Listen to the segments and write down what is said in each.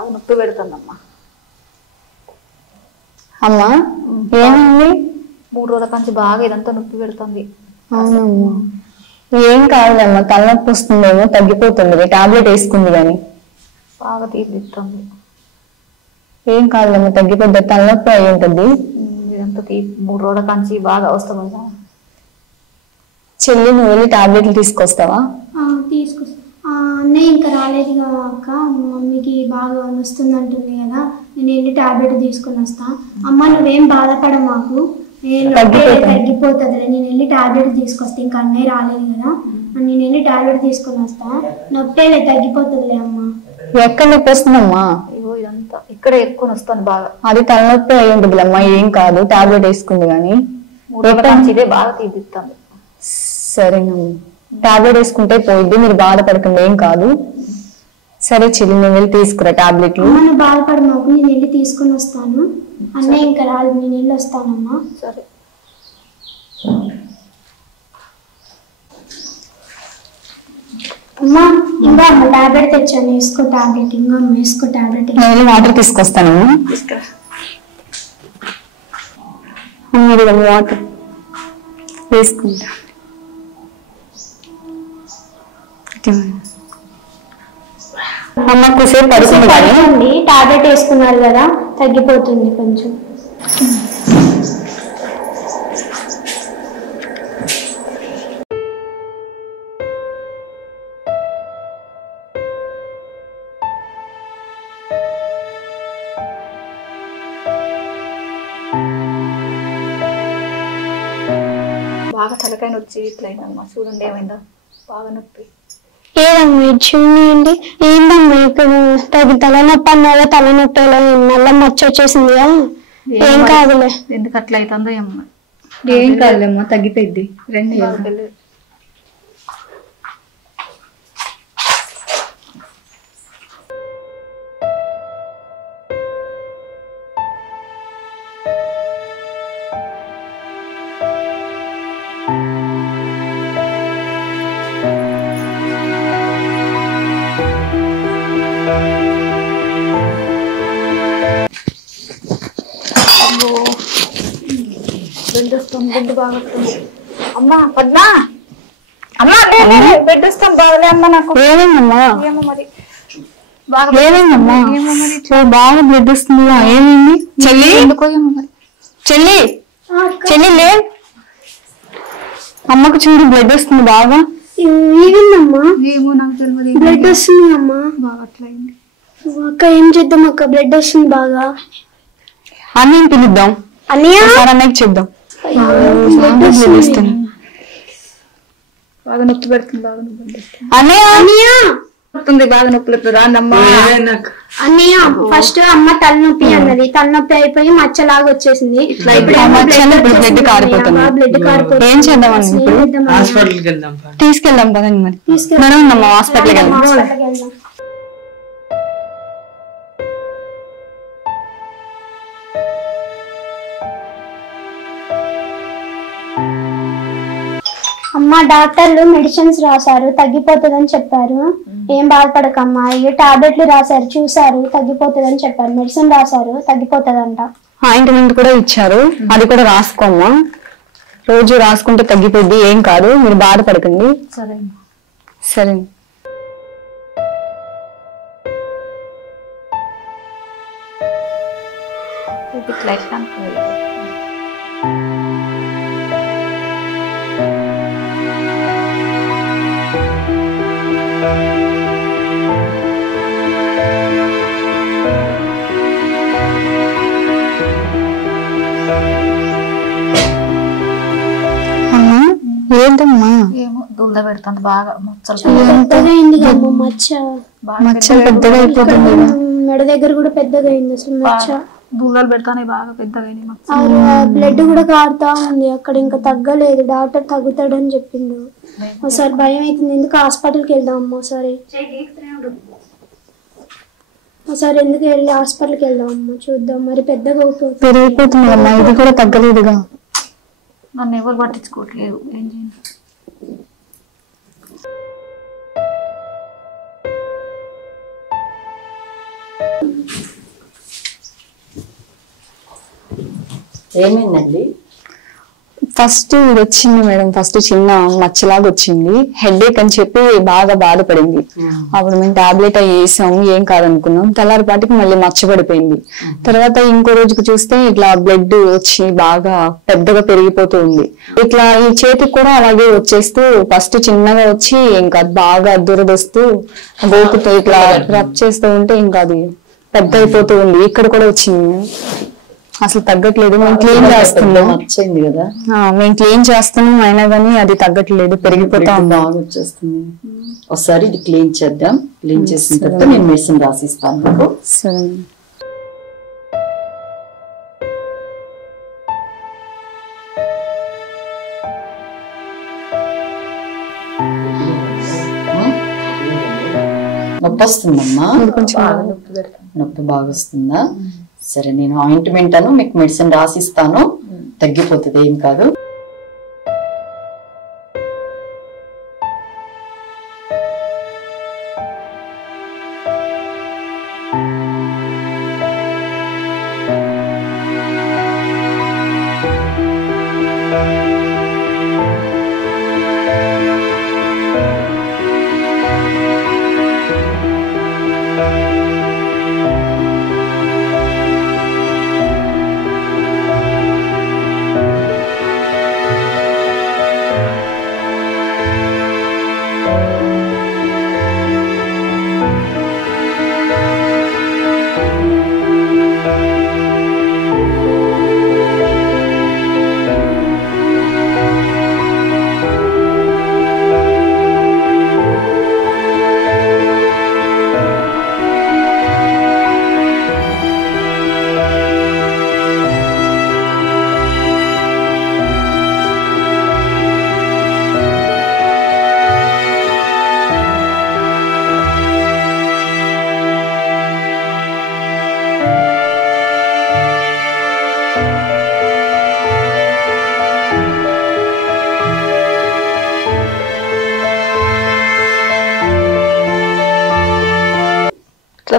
బాగా నొప్పి పెడుతుందమ్మా. అమ్మా ఏమైంది? 3 రోజుల నుంచి బాగా ఇదంతా నొప్పి పెడుతుంది. అవునమ్మా. ఏం కాదులేమ్మా, తలనొప్పి వస్తుందేమో, తగ్గిపోతుంది, టాబ్లెట్ వేసుకుంది కానీ. బాగా తీపిస్తుంది. ఏం కాదులేమ్మా, తగ్గిపోద్ది, తలనొప్పి అయి ఉంటుంది. ఇదంతా 3 రోజుల నుంచి బాగా అవసరం. చెల్లి నువ్వు వెళ్ళి టాబ్లెట్లు తీసుకొస్తావా? తీసుకొస్తా. అన్నయ్య ఇంకా రాలేదు కదా అక్క, మమ్మీకి బాగా వస్తుంది అంటుంది కదా, నేను వెళ్ళి టాబ్లెట్ తీసుకొని వస్తా. అమ్మ నువ్వేం బాధపడ మాకు, నేను తగ్గిపోతుంది, నేను వెళ్ళి టాబ్లెట్ తీసుకొస్తా. ఇంకా అన్నయ్య రాలేదు కదా, నేను వెళ్ళి టాబ్లెట్ తీసుకొని వస్తా. నొప్పేలే తగ్గిపోతుందిలే అమ్మ. ఎక్కడ నొప్పి వస్తుందమ్మా? ఇదంతా ఇక్కడ ఎక్కువ వస్తుంది బాగా. అది తలనొప్పి అయి ఉంటుంది అమ్మా, ఏం కాదు, టాబ్లెట్ వేసుకుంది కానీ. ఇదే బాగా తీపిస్తుంది. సరేనమ్మా, టాబ్లెట్ వేసుకుంటే పోయిద్ది, మీరు బాధపడకండి, ఏం కాదు. సరే చెల్లి నేను వెళ్ళి తీసుకురా టాబ్లెట్లు. నువ్వు బాధపడ మాకు, నేను వెళ్ళి తీసుకొని వస్తాను. అన్నయ్య ఇంకా రాలేదు, నేను వెళ్ళి వస్తానమ్మా. సరే అమ్మా ఇంకా అమ్మ టాబ్లెట్ తెచ్చాను, వేసుకో టాబ్లెట్. ఇంకా అమ్మ వేసుకో టాబ్లెట్. నేను వాటర్ తీసుకొస్తానమ్మా. వాటర్ వేసుకుంటా. అమ్మ కొద్దిసేపు పడుకోండి, టాబ్లెట్ వేసుకున్నారు కదా, తగ్గిపోతుంది కొంచెం. బాగా తలకాయ నొచ్చి ఇట్లయిందమ్మా, చూడండి ఏమైందో, బాగా నొప్పి. ఏదమ్మా చూడండి, ఏందమ్మా ఇక్కడ తలనొప్పి అన్నారా, తలనొప్పి మళ్ళీ మచ్చ వచ్చేసింది కదా, ఏం కాదులే. ఎందుకు అట్లా అవుతుందో ఏమన్నా. ఏం కాదులేమ్మా, తగ్గిపోయింది, రండి. బెడ్ బాగా అమ్మా. పద్మా అమ్మా, బెడ్ వస్తాం బాగలే అమ్మా. నాకు ఏమైందమ్మా? ఏమో మరి బాగా ఏమైందమ్మా? ఏమో మరి బాగా బ్లడ్ వస్తుందా? ఏమైంది చెల్లి? ఎందుకో ఏమో మరి. చెల్లి చెల్లి లే, అమ్మకు చూడు బ్లడ్ వస్తుంది బాగా. ఏమిందమ్మా? ఏమో నాకు తెలియదు, బ్లడ్ వస్తుంది అమ్మా. బాగా అట్లా అయింది అక్క. ఏం చేద్దాం అక్క, బ్లడ్ వస్తుంది బాగా. అన్నయ్య పిలుద్దాం, అన్నయ్యకి చెప్దాం. బాగా నొప్పి పెడుతుంది, బాగా నొప్పి పెడుతుంది. అన్నయ్య బాగా నొప్పి పెడుతుంది. రాందమ్మా. అన్నయ్య ఫస్ట్ అమ్మ తలనొప్పి అన్నది, తలనొప్పి అయిపోయి మచ్చలాగా వచ్చేసింది. బ్లడ్ కారిపోతుంది. ఏం చేద్దాం? తీసుకెళ్దాం పదండి మరి. తీసుకెళ్దాం హాస్పిటల్కి వెళ్దాం. అమ్మ డాక్టర్లు మెడిసిన్స్ రాశారు, తగ్గిపోతుందని చెప్పారు. ఏం బాధపడకమ్మా, ఈ టాబ్లెట్లు రాశారు, చూసారు, తగ్గిపోతుందని చెప్పారు. మెడిసిన్ రాశారు, తగ్గిపోతుందంట. ఆయింట్మెంట్ కూడా ఇచ్చారు, అది కూడా రాసుకోమ్మా. రోజు రాసుకుంటే తగ్గిపోద్ది, ఏం కాదు, మీరు బాధపడకండి. సరే సరే. ఇట్లా ఎట్లా ఏంటమ్మా? ఏమో దూల పెడుతుంది బాగా, మచ్చ పెద్దగా అయిపోతుంది. మెడ దగ్గర కూడా పెద్దగా అయింది అసలు మచ్చ. దూలాలు పెడతానే బాగా పెద్దగా. బ్లడ్ కూడా కారుతా ఉంది అక్కడ, ఇంకా తగ్గలేదు. డాక్టర్ తగ్గుతాడని చెప్పిండు. ఒకసారి భయం అవుతుంది, ఎందుకు హాస్పిటల్కి వెళ్దాం అమ్మ. ఒకసారి ఎందుకు వెళ్ళి హాస్పిటల్కి వెళ్దాం అమ్మ, చూద్దాం. మరి పెద్దగా పెరిగిపోతుంది అమ్మా, ఇది కూడా తగ్గలేదుగా. నన్ను ఎవరు పట్టించుకోవట్లేదు, ఏం చేయండి. ఏమైందండి? ఫస్ట్ వచ్చింది మేడం, ఫస్ట్ చిన్న మచ్చలాగా వచ్చింది, హెడేక్ అని చెప్పి బాగా బాధపడింది. అప్పుడు మేము టాబ్లెట్ అవి వేసాము, ఏం కాదనుకున్నాం. తెల్లారిపాటికి మళ్ళీ మచ్చబడిపోయింది. తర్వాత ఇంకో రోజుకి చూస్తే ఇట్లా బ్లడ్ వచ్చి బాగా పెద్దగా పెరిగిపోతూ ఉంది. ఇట్లా ఈ చేతికి కూడా అలాగే వచ్చేస్తూ ఫస్ట్ చిన్నగా వచ్చి ఇంకా బాగా దురదొస్తూ గోకుతో ఇట్లా రబ్ చేస్తూ ఉంటే ఇంకా అది పెద్ద అయిపోతూ ఉంది. ఇక్కడ కూడా వచ్చింది, అసలు తగ్గట్లేదు. మేము క్లీన్ చేస్తున్నాం, వచ్చింది కదా, మేము క్లీన్ చేస్తున్నాం, అయినా కానీ అది తగ్గట్లేదు, పెరిగిపోతా బాగా వచ్చేస్తుంది. ఒకసారి ఇది క్లీన్ చేద్దాం. క్లీన్ చేసిన తర్వాత నేను మెడిసిన్ రాసిస్తాను మీకు. సరే. నొప్పి వస్తుందమ్మా? నొప్పి బాగా వస్తుందా? సరే, నేను ఆయింట్మెంట్ అను మీకు మెడిసిన్ రాసిస్తాను, తగ్గిపోతుంది, ఏం కాదు.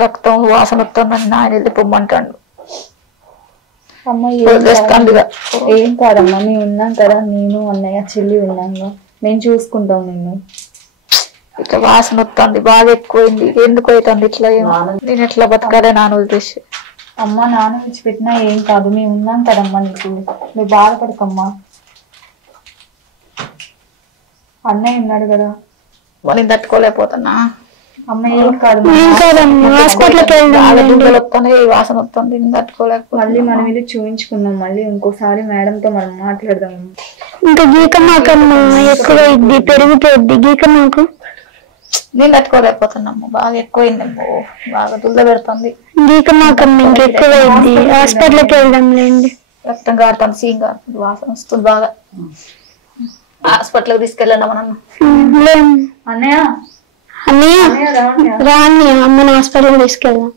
రక్తం వాసన వస్తుందని నాయన వెళ్ళి పొమ్మంటాడు. అమ్మ ఏం కాదమ్మా, మేము ఉన్నాం కదా, నేను అన్నయ్య చెల్లి ఉన్నాను, మేము చూసుకుంటాం నిన్ను. ఇట్లా వాసన వస్తుంది, బాగా ఎక్కువైంది, ఎందుకు అవుతుంది ఇట్లా? నేను ఎట్లా బతకాలే నాన్న వదిలేసి? అమ్మ నాన్న విడిచిపెట్టినా ఏం కాదు, మేము ఉన్నాం కదమ్మా నీకు, నువ్వు బాధపడకమ్మా. అన్నయ్య ఉన్నాడు కదా. నేను తట్టుకోలేకపోతున్నా. అమ్మ ఏం కాదు, హాస్పిటల్కి వస్తున్నాయి, వాసన వస్తుంది, నేను తట్టుకోలేకపోతే మళ్ళీ మనం ఇది చూపించుకుందాం, మళ్ళీ ఇంకోసారి మేడంతో మనం మాట్లాడదాం. ఇంకా గీక మాకమ్మా ఎక్కువ ఇద్ది పెరిగిపోద్ది, గీక మాకు. నేను తట్టుకోలేకపోతున్నాము, బాగా ఎక్కువైందమ్మో, బాగా దుల్ల పెడుతుంది. గీక మాకమ్మ ఇంకెక్కువ ఇద్ది, హాస్పిటల్కి వెళ్దాంలేండి. రక్తం కారుతుంది, సీన్ కారుతుంది, వాసన వస్తుంది బాగా. హాస్పిటల్కి తీసుకెళ్ళండి అమ్మ నన్ను. అన్నయ్య అన్నయ్య రాని అమ్మని హాస్పిటల్కి తీసుకెళ్దాం.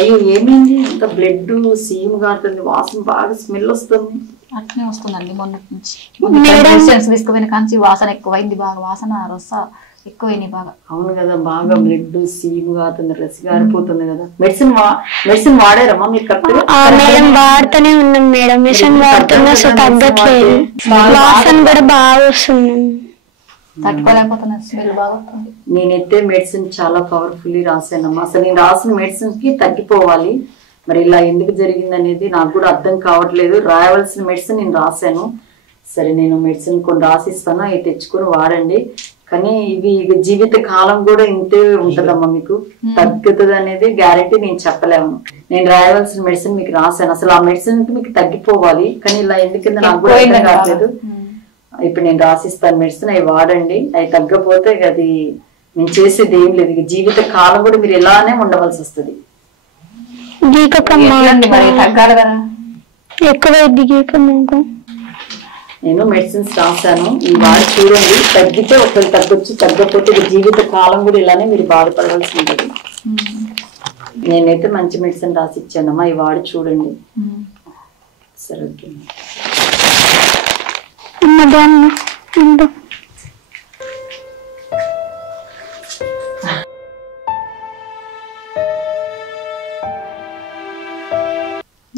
అయ్యో ఏమైంది? ఇంకా బ్లడ్ సీమ్ కారుతుంది, వాసన బాగా స్మెల్ వస్తుంది. అట్నే వస్తుందండి మొన్నటి నుంచి తీసుకుపోయిన కాంచి వాసన ఎక్కువైంది, బాగా వాసన రస ఎక్కువైంది బాగా. అవును కదా, బాగా బ్లడ్ సీమ్ కారుతుంది, రసి గారిపోతుంది కదా. మెడిసిన్ వాడారమ్మా మీరు? మేడం వాడుతూనే ఉన్నాం మేడం, మెడిసిన్ వాడుతున్నా అసలు తగ్గట్లేదు, వాసన కూడా బాగా వస్తుంది, తట్టుకోలేకపోతున్నా, స్మెల్ బాగా వస్తుంది. నేనైతే మెడిసిన్ చాలా పవర్ఫుల్లీ రాశానమ్మా. అసలు నేను రాసిన మెడిసిన్ కి తగ్గిపోవాలి, మరి ఇలా ఎందుకు జరిగింది అనేది నాకు కూడా అర్థం కావట్లేదు. రాయవలసిన మెడిసిన్ నేను రాశాను. సరే, నేను మెడిసిన్ కొన్ని రాసిస్తాను, అవి తెచ్చుకొని వాడండి. కానీ ఇవి జీవిత కాలం కూడా ఇంతే ఉంటదమ్మా, మీకు తగ్గుతుంది అనేది గ్యారెంటీ నేను చెప్పలేము. నేను రాయవలసిన మెడిసిన్ మీకు రాశాను, అసలు ఆ మెడిసిన్ మీకు తగ్గిపోవాలి, కానీ ఇలా ఎందుకు నాకు కూడా అర్థం కావట్లేదు. ఇప్పుడు నేను రాసిస్తాను మెడిసిన్, అవి వాడండి. అవి తగ్గపోతే అది నేను చేసేది ఏం లేదు, జీవిత కాలం కూడా మీరు ఇలానే ఉండవలసి వస్తుంది. గీకమ్మ ఎక్కువ గీక మాకు నేను మెడిసిన్స్ రాశాను, ఈ వాడు చూడండి. తగ్గితే ఒకవేళ తగ్గొచ్చు, తగ్గకపోతే జీవిత కాలం కూడా ఇలానే మీరు బాధపడవలసి ఉంటుంది. నేనైతే మంచి మెడిసిన్ రాసి ఇచ్చానమ్మా, ఈ వాడు చూడండి. సరే ఓకే.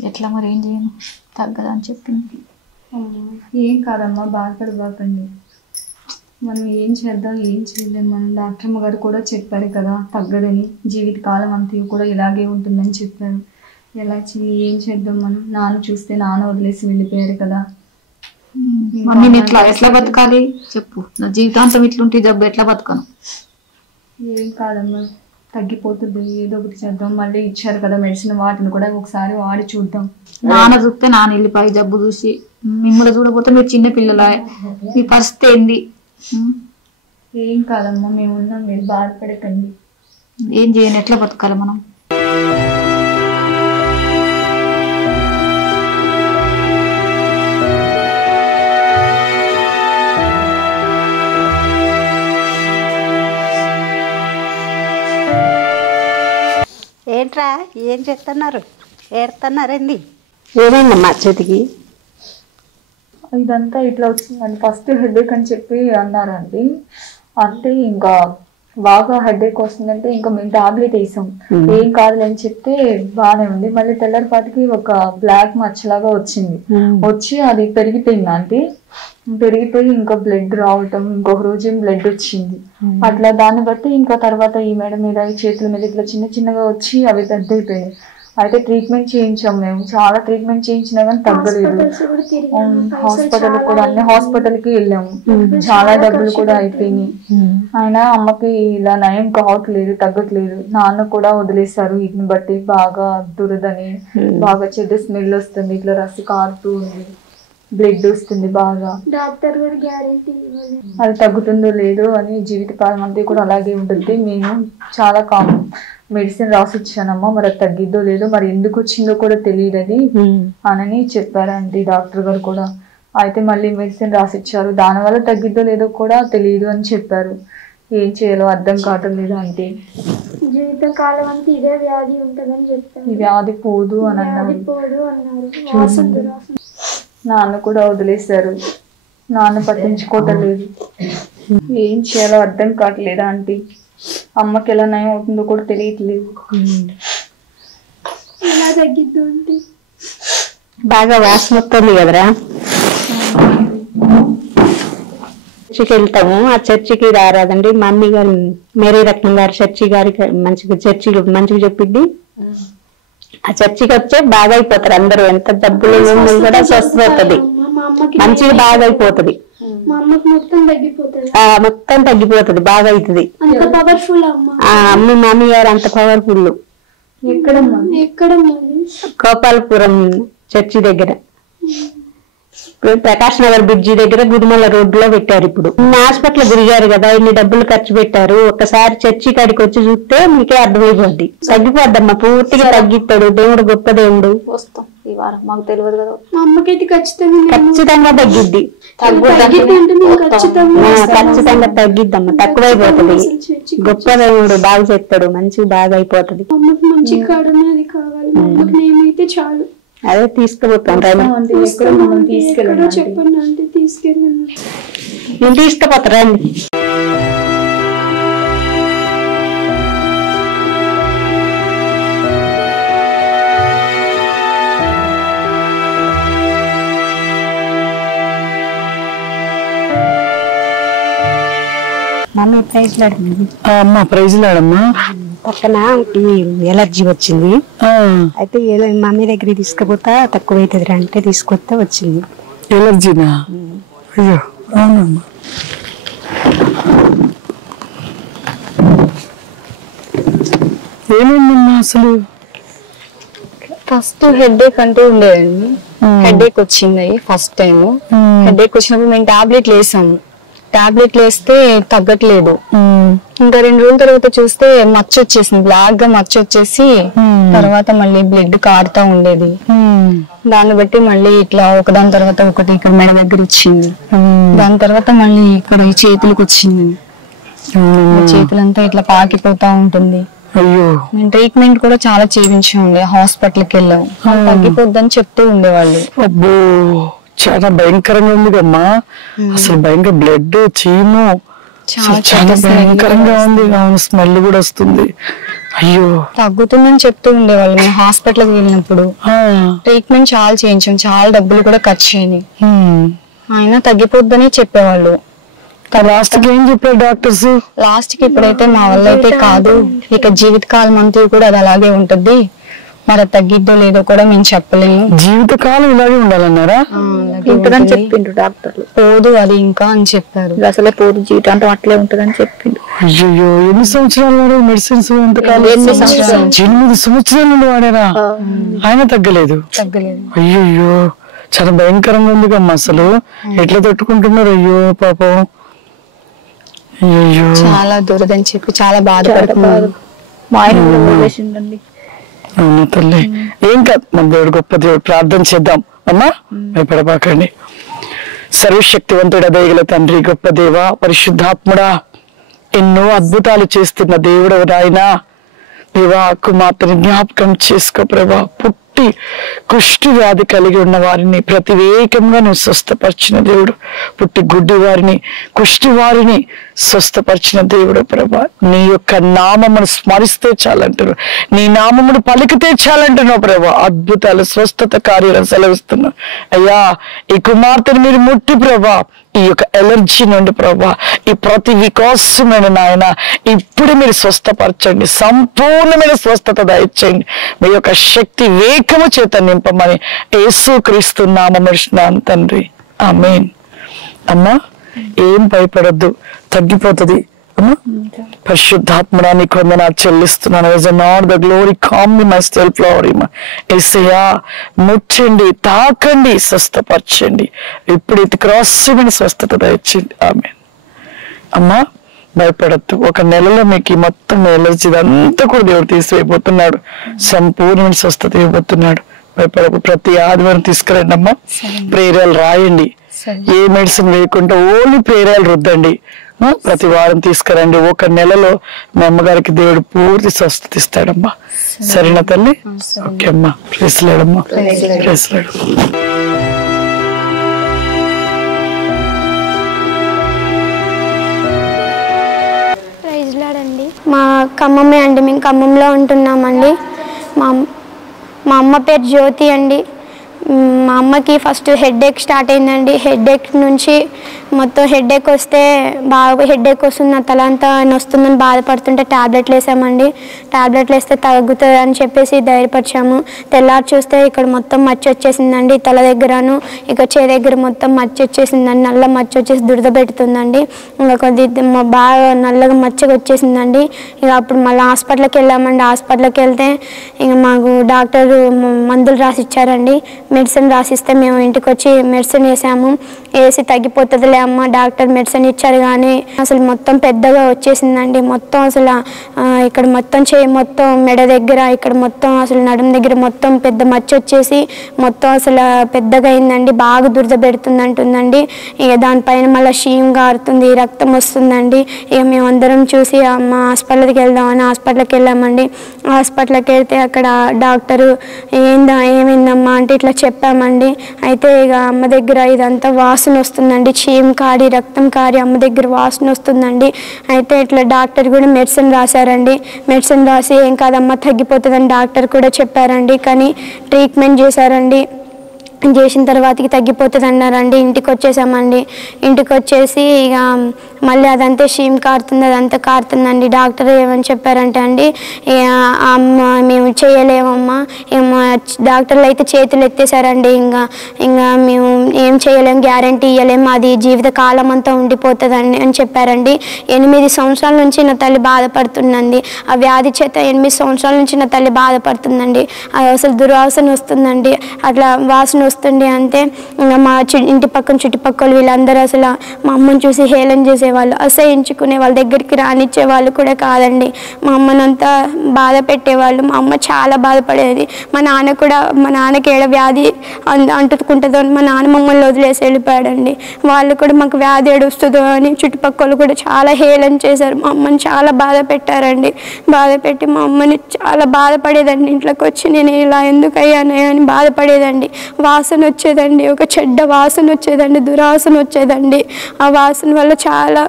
ఎట్లా మరి ఏం చేయను, తగ్గదా అని చెప్పింది. ఏం కాదమ్మా, బాధపడబాకండి. మనం ఏం చేద్దాం, ఏం చేయలేము. మనం డాక్టర్ గారు కూడా చెప్పారు కదా తగ్గదని, జీవితకాలం అంతా కూడా ఇలాగే ఉంటుందని చెప్పారు. ఏం చేద్దాం మనం? నాన్న చూస్తే నాన్న వదిలేసి వెళ్ళిపోయారు కదా. మమ్మీని ఎట్లా బతకాలి చెప్పు? నా జీవితాంతం ఇట్లుంటే జబ్బు ఎట్లా బతకను? ఏం కాదమ్మా, తగ్గిపోతుంది. ఏదో ఒకటి చేద్దాం. మళ్ళీ ఇచ్చారు కదా మెడిసిన్, వాటిని కూడా ఒకసారి వాడి చూద్దాం. నాన్న చూస్తే నాన్న వెళ్ళిపోయి జబ్బు చూసి, మిమ్మల్ని చూడకపోతే మీరు చిన్న పిల్లల, మీ పరిస్థితి ఏంది? ఏం కాదమ్మా, మేము ఉన్నాం, మీరు బాధపడకండి. ఏం చేయను, ఎట్లా బతకాలి మనం? ఏంట్రా ఏం చేస్తున్నారు? ఏడుతున్నారండి? ఏమైందమ్మా చేతికి? ఇదంతా ఇట్లా వచ్చిందండి. ఫస్ట్ హెడేక్ అని చెప్పి అన్నారండి. అంటే ఇంకా బాగా హెడేక్ వస్తుందంటే ఇంకా మేము టాబ్లెట్ వేసాం. ఏం కాదులని చెప్తే బాగానే ఉంది. మళ్ళీ తెల్లరిపాటికి ఒక బ్లాక్ మచ్చలాగా వచ్చింది. వచ్చి అది పెరిగిపోయింది అంటే పెరిగిపోయి ఇంకా బ్లడ్ రావటం, ఇంకొక రోజు బ్లడ్ వచ్చింది. అట్లా దాన్ని బట్టి ఇంకా తర్వాత ఈ మెడ మీద, ఈ చేతుల మీద ఇట్లా చిన్న చిన్నగా వచ్చి అవి పెద్ద అయిపోయాయి. అయితే ట్రీట్మెంట్ చేయించాం మేము, చాలా ట్రీట్మెంట్ చేయించినా కానీ తగ్గలేదు. హాస్పిటల్ కూడా అన్ని హాస్పిటల్కి వెళ్ళాము, చాలా డబ్బులు కూడా అయిపోయినాయి. అయినా అమ్మకి ఇలా నయం కావట్లేదు, తగ్గట్లేదు. నాన్న కూడా వదిలేశారు. వీటిని బట్టి బాగా దురదని, బాగా చెడ్డ స్మెల్ వస్తుంది, ఇట్లా రసి కారుతూ ఉంది, బ్లడ్ వస్తుంది బాగా. డాక్టర్ కూడా గ్యారెంటీ అది తగ్గుతుందో లేదో అని జీవితకాలం అంతా కూడా అలాగే ఉంటుంది. మేము చాలా మెడిసిన్ రాసి ఇచ్చానమ్మా, మరి అది తగ్గిద్దో లేదో, మరి ఎందుకు వచ్చిందో కూడా తెలియదు అది అని చెప్పారండి డాక్టర్ గారు కూడా. అయితే మళ్ళీ మెడిసిన్ రాసి ఇచ్చారు, దానివల్ల తగ్గిద్దో లేదో కూడా తెలియదు అని చెప్పారు. ఏం చేయాలో అర్థం కావటం లేదు. అంటే జీవితకాలం అంతా ఇదే వ్యాధి ఉంటుందని చెప్పారు. ఈ వ్యాధి పోదు అని అన్నారు. నాన్న కూడా వదిలేశారు, నాన్న పట్టించుకోవటం లేదు. ఏం చేయాలో అర్థం కావట్లేదా ఆంటీ? అమ్మకి ఎలా నయం అవుతుందో కూడా తెలియట్లేదు. ఎలా తగ్గిద్దు అంటే బాగా వాసన వస్తుంది కదరా. చర్చికి వెళ్తాము, ఆ చర్చికి రారాదండి. మా మమ్మీ గారు మేరీ రత్నం గారు చర్చి గారికి మంచిగా చెప్పిద్ది. ఆ చర్చికి వచ్చే బాగా అయిపోతారు అందరూ. ఎంత డబ్బులు కూడా స్వస్థపోతుంది, మంచిగా బాగా అయిపోతుంది. మొత్తం తగ్గిపోతుంది, బాగా అవుతుంది. అమ్మ మమ్మీ గారు అంత పవర్ఫుల్. గోపాలపురం చర్చి దగ్గర, ప్రకాష్ నగర్ బ్రిడ్జి దగ్గర గుడిమల్ల రోడ్ లో పెట్టారు. ఇప్పుడు హాస్పిటల్ తిరిగారు కదా, ఇన్ని డబ్బులు ఖర్చు పెట్టారు. ఒకసారి చర్చి కాడికి వచ్చి చూస్తే మీకే అర్థమైపోద్ది. తగ్గిపోద్దమ్మా, పూర్తిగా తగ్గిస్తాడు దేవుడు, గొప్ప దేవుడు. వస్తాం ఈ వారం, మాకు తెలియదు కదా. మా అమ్మకైతే ఖచ్చితంగా తగ్గిద్ది, ఖచ్చితంగా తగ్గిద్దమ్మా, తక్కువైపోతుంది. గొప్ప దేవుడు, బాగా చేస్తాడు, మంచిగా బాగా అయిపోతుంది. మంచి కాడనేది కావాలి, నేనైతే చాలు. అదే తీసుకుపోతాను, చెప్పండి అంటే తీసుకెళ్ళండి. నేను తీసుకుపోతారా అండి? మమ్మీ ప్రైజ్ లాడింది. అమ్మ ప్రైజ్ లాడమ్మా. పక్కన ఎలర్జీ వచ్చింది. అయితే మమ్మీ దగ్గర తీసుకుపోతా తక్కువ అవుతుంది అంటే తీసుకొస్తే వచ్చింది. ఎలర్జీనా? అయ్యో అవునమ్మా. ఏమైందమ్మా అసలు? ఫస్ట్ హెడేక్ అంటూ ఉండేదండి. హెడేక్ వచ్చింది ఫస్ట్ టైం. హెడేక్ వచ్చినప్పుడు మేము టాబ్లెట్లు వేసాము. టాబ్లెట్లు వేస్తే తగ్గట్లేదు. ఇంకా 2 రోజుల తర్వాత చూస్తే మచ్చ వచ్చేసింది, బ్లాక్ గా మచ్చ వచ్చేసి తర్వాత మళ్ళీ బ్లడ్ కారుతా ఉండేది. దాన్ని బట్టి మళ్ళీ ఇట్లా ఒకదాని తర్వాత ఒకటి ఇక్కడ మెడ దగ్గర వచ్చింది. దాని తర్వాత మళ్ళీ ఇక్కడ ఈ చేతులకు వచ్చింది. చేతులంతా ఇట్లా పాకిపోతా ఉంటుంది. అయ్యో మేము ట్రీట్మెంట్ కూడా చాలా చేయించండి, హాస్పిటల్కి వెళ్ళాం. తగ్గిపోద్దని చెప్తూ ఉండేవాళ్ళు. అబ్బో చాలా భయంకరంగా ఉంది అమ్మా. అసలు భయంకర బ్లడ్ చీము చాలా భయంకరంగా ఉంది. స్మెల్ కూడా వస్తుంది. అయ్యో తగ్గుతుందని చెప్తూ ఉండేవాళ్ళు. మేము హాస్పిటల్కి వెళ్ళినప్పుడు ట్రీట్మెంట్ చాలా చేయించాం, చాలా డబ్బులు కూడా ఖర్చు అయినాయి. అయినా తగ్గిపోద్దని చెప్పేవాళ్ళు. లాస్ట్ కి ఏం చెప్పారు డాక్టర్స్? లాస్ట్ కి ఇప్పుడైతే మా వల్ల అయితే కాదు, ఇక జీవితకాలం అంతా కూడా అది అలాగే ఉంటుంది, మరి తగ్గిద్దో లేదో కూడా మేము చెప్పలేము. జీవితకాలం ఇలాగే ఉండాలన్నారా? ఉంటుందని చెప్పిండు డాక్టర్లు. పోదు అది ఇంకా అని చెప్పారు. అసలే పోదు, జీవితాంతం అట్లే ఉంటదని చెప్పిండు. అయ్యో ఎన్ని సంవత్సరాలు వాడారు మెడిసిన్స్? ఎంతకాలం? 8 సంవత్సరాల నుండి వాడారా? ఆయన తగ్గలేదు. అయ్యో చాలా భయంకరంగా ఉంది కమ్మా. అసలు ఎట్లా తట్టుకుంటున్నారు? అయ్యో పాపం. అయ్యో చాలా దురదని చెప్పి చాలా బాధపడుతున్నారు. మా ఆయన వదిలేసిండండి. అవును తల్లి, ఏం కాదు, మన దేవుడు గొప్ప దేవుడు. ప్రార్థన చేద్దాం అమ్మా, భయపడబాకండి. సర్వశక్తివంతుడ దయగల తండ్రి, గొప్ప దేవ, పరిశుద్ధాత్ముడా, ఎన్నో అద్భుతాలు చేస్తున్న దేవుడు నాయనా. దేవా కుమార్తెని జ్ఞాపకం చేసుకో ప్రభా. పుట్టి కుష్టి వ్యాధి కలిగి ఉన్న వారిని ప్రతివేకంగా నువ్వు స్వస్థపరిచిన దేవుడు. పుట్టి గుడ్డి వారిని, కుష్టి వారిని స్వస్థపరిచిన దేవుడు ప్రభా. నీ యొక్క నామమును స్మరిస్తే చాలంటారు, నీ నామమును పలికితే చాలంటున్నావు ప్రభా. అద్భుతాలు స్వస్థత కార్యాలను సెలవిస్తున్నావు అయ్యా. ఈ కుమార్తెను మీరు ముట్టి ప్రభా, ఈ యొక్క ఎలర్జీ నుండి ప్రభా, ఈ ప్రతి వికాసమైన నాయన ఇప్పుడు మీరు స్వస్థపరచండి, సంపూర్ణమైన స్వస్థత దయచేయండి. మీ యొక్క శక్తి వేగము చేత నింపమని యేసుక్రీస్తు నామమున తండ్రి, ఆమేన్. అమ్మా ఏం భయపడద్దు, తగ్గిపోతుంది. పరిశుద్ధాత్మడా నీకు వందనాలు చెల్లిస్తున్నాను. గ్లోరీ కామ్ మై సెల్ఫ్ ఏసయ్యా, ముట్టండి, తాకండి, స్వస్థపరచండి. ఇప్పుడు ఇది క్రాస్మైన స్వస్థత దయచేయండి. ఆమేన్. అమ్మా భయపడద్దు, 1 నెలలో మీకు ఈ మొత్తం ఎలర్జీ అంతా కూడా దేవుడు తీసివేయబోతున్నాడు, సంపూర్ణమైన స్వస్థత ఇవ్వబోతున్నాడు. భయపడకు. ప్రతి ఆదివారం తీసుకురండి అమ్మా, ప్రేరాలు రాయండి, ఏ మెడిసిన్ వేయకుండా ఓన్లీ ప్రేరాలు రుద్దండి. ప్రతి వారం తీసుకురండి. 1 నెలలో మా అమ్మగారికి దేవుడు పూర్తి స్వస్థత ఇస్తాడమ్మా. సరేనా తల్లి? ఓకే అమ్మా. ప్రైజ్ లార్డ్ అమ్మా. Praise Lord. ప్రైజ్ లార్డ్ అండి. మా ఖమ్మమే అండి, మేము ఖమ్మంలో ఉంటున్నామండి. మా అమ్మ పేరు జ్యోతి అండి. మా అమ్మకి ఫస్ట్ హెడేక్ స్టార్ట్ అయిందండి. హెడేక్ నుంచి మొత్తం హెడేక్ వస్తే బాగా హెడేక్ వస్తుంది, నా తల అంతా నొస్తుందని బాధపడుతుంటే ట్యాబ్లెట్లు వేసామండి. ట్యాబ్లెట్లు వేస్తే తగ్గుతుంది అని చెప్పేసి ధైర్యపరిచాము. తెల్లారి చూస్తే ఇక్కడ మొత్తం మచ్చ వచ్చేసిందండి, తల దగ్గరను ఇక చే దగ్గర మొత్తం మచ్చ వచ్చేసిందండి. నల్ల మచ్చ వచ్చేసి దురద పెడుతుందండి. ఇంకా కొద్ది బాగా నల్లగా మచ్చగా వచ్చేసిందండి. ఇక అప్పుడు మళ్ళీ హాస్పిటల్కి వెళ్ళామండి. హాస్పిటల్కి వెళ్తే ఇక మాకు డాక్టర్ మందులు రాసి ఇచ్చారండి. మెడిసిన్ రాసిస్తే మేము ఇంటికి వచ్చి మెడిసిన్ వేసాము. వేసి తగ్గిపోతుందిలే అమ్మ డాక్టర్ మెడిసిన్ ఇచ్చారు, కానీ అసలు మొత్తం పెద్దగా వచ్చేసిందండి. మొత్తం అసలు ఇక్కడ మొత్తం చేయి మొత్తం మెడ దగ్గర, ఇక్కడ మొత్తం అసలు నడుము దగ్గర మొత్తం పెద్ద మచ్చ వచ్చేసి మొత్తం అసలు పెద్దగా అయిందండి. బాగా దురద పెడుతుంది అంటుందండి. ఇక దానిపైన మళ్ళీ షీమ్ గారుతుంది, రక్తం వస్తుందండి. ఇక మేమందరం చూసి అమ్మ హాస్పిటల్కి వెళ్దామని హాస్పిటల్కి వెళ్ళామండి. హాస్పిటల్కి వెళ్తే అక్కడ డాక్టరు ఏమైందమ్మా అంటే ఇట్లా చెప్పామండి. అయితే ఇక అమ్మ దగ్గర ఇదంతా వాసన వస్తుందండి, చీమ్ కాడి రక్తం కారి అమ్మ దగ్గర వాసన వస్తుందండి. అయితే ఇట్లా డాక్టర్ కూడా మెడిసిన్ రాశారండి. మెడిసిన్ రాసి ఏం కాదమ్మా తగ్గిపోతుందని డాక్టర్ కూడా చెప్పారండి. కానీ ట్రీట్మెంట్ చేశారండి. చేసిన తర్వాతకి తగ్గిపోతుంది అన్నారండి. ఇంటికి వచ్చేసామండి. ఇంటికి వచ్చేసి ఇక మళ్ళీ అదంతా షీమ్ కారుతుంది, అదంతా కారుతుందండి. డాక్టర్ ఏమని చెప్పారంటే అండి, అమ్మ మేము చేయలేమమ్మా, డాక్టర్లు అయితే చేతులు ఎత్తేసారండి. ఇంకా మేము ఏం చేయలేము, గ్యారంటీ ఇవ్వలేము, అది జీవిత కాలం అంతా ఉండిపోతుందండి అని చెప్పారండి. 8 సంవత్సరాల నుంచి నా తల్లి బాధపడుతుందండి. ఆ వ్యాధి చేత 8 సంవత్సరాల నుంచి నా తల్లి బాధపడుతుందండి. అది అసలు దుర్వాసన వస్తుందండి. అట్లా వాసన వస్తుండే అంతే ఇంకా మా ఇంటి పక్కన చుట్టుపక్కల వీళ్ళందరూ అసలు మా అమ్మని చూసి హేళన చేసే చేసేవాళ్ళు, అసహించుకునే వాళ్ళ దగ్గరికి రానిచ్చే వాళ్ళు కూడా కాదండి. మా అమ్మనంతా బాధ పెట్టేవాళ్ళు. మా అమ్మ చాలా బాధపడేది. మా నాన్నకి ఏడ వ్యాధి అంటుకుంటుందో అని మా నాన్న మమ్మల్ని వదిలేసి వెళ్ళిపోయాడండి. వాళ్ళు కూడా మాకు వ్యాధి ఏడుస్తుందో అని చుట్టుపక్కల కూడా చాలా హేళన చేశారు. మా అమ్మని చాలా బాధ పెట్టారండి. బాధ పెట్టి మా అమ్మని చాలా బాధపడేదండి. ఇంట్లోకి వచ్చి నేను ఇలా ఎందుకు అయ్యానే అని బాధపడేదండి. వాసన వచ్చేదండి, ఒక చెడ్డ వాసన వచ్చేదండి, దురాసన వచ్చేదండి. ఆ వాసన వల్ల చాలా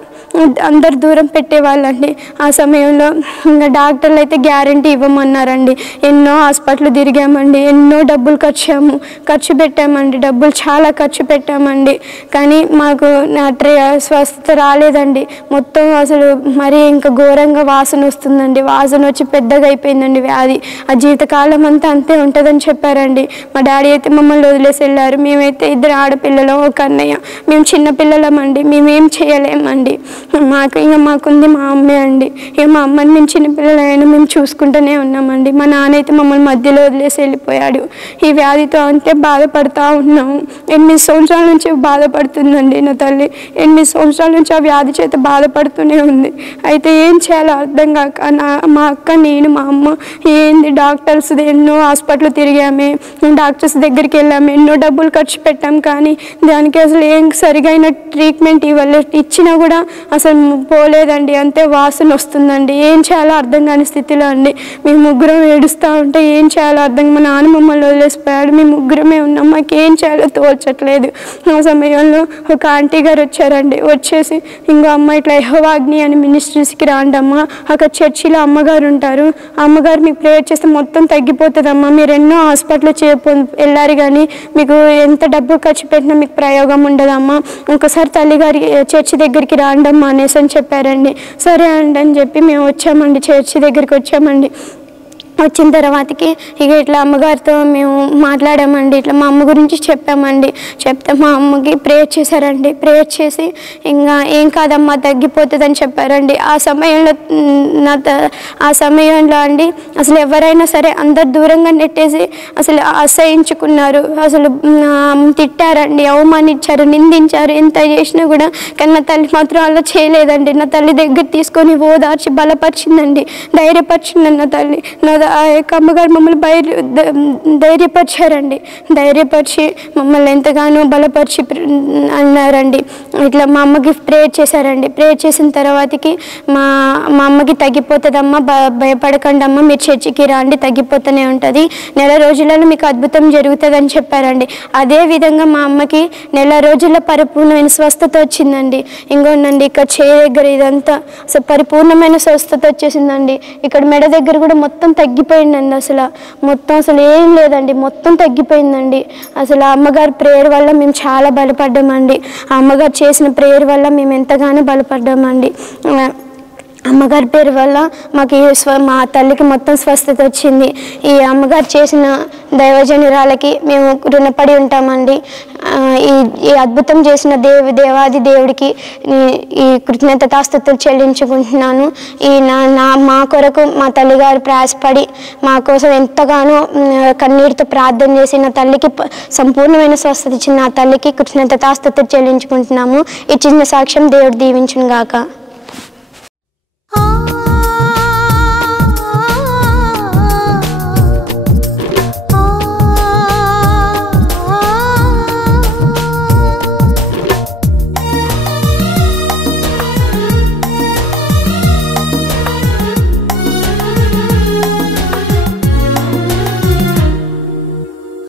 అందరు దూరం పెట్టేవాళ్ళండి. ఆ సమయంలో ఇంకా డాక్టర్లు అయితే గ్యారంటీ ఇవ్వమన్నారండి. ఎన్నో హాస్పిటల్ తిరిగామండి, ఎన్నో డబ్బులు ఖర్చు పెట్టామండి, డబ్బులు చాలా ఖర్చు పెట్టామండి. కానీ మాకు స్వస్థత రాలేదండి. మొత్తం అసలు మరీ ఇంకా ఘోరంగా వాసన వస్తుందండి. వాసన వచ్చి పెద్దగా అయిపోయిందండి వ్యాధి. ఆ జీవితకాలం అంతా అంతే ఉంటుందని చెప్పారండి. మా డాడీ అయితే మమ్మల్ని వదిలేసి వెళ్ళారు. మేమైతే 2 ఆడపిల్లలు, ఒక అన్నయ్య. మేము చిన్న పిల్లలమండి, మేమేం చేయలేమండి. మాకుంది మా అమ్మే అండి. ఇక మా అమ్మని మేము చిన్నపిల్లలైనా మేము చూసుకుంటూనే ఉన్నామండి. మా నాన్న అయితే మమ్మల్ని మధ్యలో వదిలేసి వెళ్ళిపోయాడు. ఈ వ్యాధితో అంతే బాధపడుతూ ఉన్నాము. 8 సంవత్సరాల నుంచి బాధపడుతుందండి నా తల్లి. 8 సంవత్సరాల నుంచి ఆ వ్యాధి చేత బాధపడుతూనే ఉంది. అయితే ఏం చేయాలో అర్థం కాక మా అక్క, నేను, మా అమ్మ ఏంది డాక్టర్స్ ఎన్నో హాస్పిటల్ తిరిగామే, డాక్టర్స్ దగ్గరికి వెళ్ళాము, ఎన్నో డబ్బులు ఖర్చు పెట్టాం. కానీ దానికి అసలు ఏం సరిగైన ట్రీట్మెంట్ ఇచ్చినా కూడా అసలు పోలేదండి. అంతే వాసన వస్తుందండి. ఏం చేయాలో అర్థం కాని స్థితిలో అండి. మేము ముగ్గురం ఏడుస్తూ ఉంటే ఏం చేయాలో అర్థం. మా నాన్న మమ్మల్ని వదిలేసిపోయాడు. మేము ముగ్గురమే ఉన్నాం. మాకేం చేయాలో తోచట్లేదు. ఆ సమయంలో ఒక ఆంటీ గారు వచ్చారండి. వచ్చేసి ఇంకో అమ్మ ఇట్లా యెహోవాగ్ని అని మినిస్ట్రీస్కి రాండమ్మా, అక్కడ చర్చిలో అమ్మగారు ఉంటారు, అమ్మగారు మీకు ప్రేయర్ చేస్తే మొత్తం తగ్గిపోతుందమ్మా. మీరు ఎన్నో హాస్పిటల్ వెళ్ళారు కానీ మీకు ఎంత డబ్బు ఖర్చు పెట్టినా మీకు ప్రయోగం ఉండదమ్మా. ఒకసారి తల్లిగారి చర్చి దగ్గరికి రాండమ్మా అనేసి అని చెప్పారండి. సరే అండి అని చెప్పి మేము వచ్చామండి, చర్చి దగ్గరికి వచ్చామండి. వచ్చిన తర్వాతకి ఇక ఇట్లా అమ్మగారితో మేము మాట్లాడామండి. ఇట్లా మా అమ్మ గురించి చెప్పామండి. చెప్తే మా అమ్మకి ప్రేయర్ చేశారండి. ప్రేయర్ చేసి ఇంకా ఏం కాదమ్మా తగ్గిపోతుందని చెప్పారండి. ఆ సమయంలో అండి అసలు ఎవరైనా సరే అందరు దూరంగా నెట్టేసి అసలు అసహించుకున్నారు, అసలు తిట్టారండి, అవమానించారు, నిందించారు. ఎంత చేసినా కూడా కానీ నా తల్లి మాత్రం అలా చేయలేదండి. నా తల్లి దగ్గర తీసుకొని ఓదార్చి బలపరిచిందండి, ధైర్యపరిచిందండి నా తల్లి. ఆ యొక్క అమ్మగారు మమ్మల్ని ధైర్యపరిచారండి. ధైర్యపరిచి మమ్మల్ని ఎంతగానో బలపరిచి అన్నారండి. ఇట్లా మా అమ్మకి ప్రేయర్ చేశారండి. ప్రేయర్ చేసిన తర్వాతకి మా అమ్మకి తగ్గిపోతుందమ్మా, భయపడకండి అమ్మ, మీరు చర్చికి రండి, తగ్గిపోతూనే ఉంటుంది, నెల రోజులలో మీకు అద్భుతం జరుగుతుందని చెప్పారండి. అదే విధంగా మా అమ్మకి నెల రోజుల్లో పరిపూర్ణమైన స్వస్థత వచ్చిందండి. ఇంకోనండి ఇక్కడ చేయి దగ్గర ఇదంతా అసలు పరిపూర్ణమైన స్వస్థత వచ్చేసిందండి. ఇక్కడ మెడ దగ్గర కూడా మొత్తం తగ్గిపోయిందండి. అసలు ఏం లేదండి, మొత్తం తగ్గిపోయిందండి. అసలు ఆ అమ్మగారి ప్రేయర్ వల్ల మేము చాలా బలపడ్డామండి. ఆ అమ్మగారు చేసిన ప్రేయర్ వల్ల మేము ఎంతగానో బలపడ్డామండి. అమ్మగారి పేరు వల్ల మాకు మా తల్లికి మొత్తం స్వస్థత వచ్చింది. ఈ అమ్మగారు చేసిన దైవజనురాలకి మేము రుణపడి ఉంటామండి. ఈ అద్భుతం చేసిన దేవాది దేవుడికి ఈ కృతజ్ఞతాస్తుతులు చెల్లించుకుంటున్నాను. మా కొరకు మా తల్లిగారు ప్రయాసపడి మా కోసం ఎంతగానో కన్నీటితో ప్రార్థన చేసి నా తల్లికి సంపూర్ణమైన స్వస్థత ఇచ్చిన నా తల్లికి కృతజ్ఞతాస్తుతులు చెల్లించుకుంటున్నాము. ఈ చిన్న సాక్ష్యం దేవుడు దీవించును గాక.